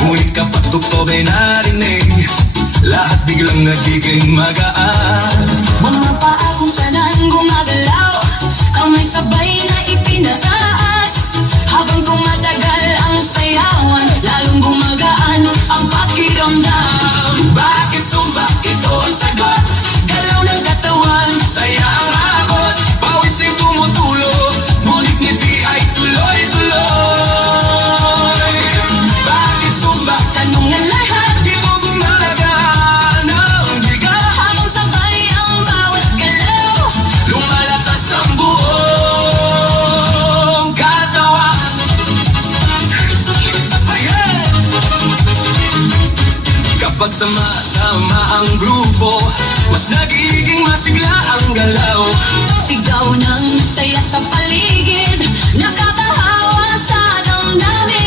Ngunit kapag tugtog ay narinig, lahat biglang nagiging magaan. Mga paa kung saan gumagalaw, kamay sabay na ipinataas. Habang tumatagal ang sayawan, lalong gumagaan ang pakiramdam. Bakit tumba? Ito ang sagot. Galaw ng katawan, Saya ang abot, pawis ay tumutulog, ngunit ngiti ay tuloy-tuloy. Bakit tumba? tanong ng lahat, Dito gumalagaan ang bigat, habang sabay ang bawat galaw. lumalatas ang buong katawan. Ayan! Kapag sama-sama ang grupo, mas nagiging masigla ang galaw. Sigaw ng saya sa paligid, nakakahawa sa damdamin.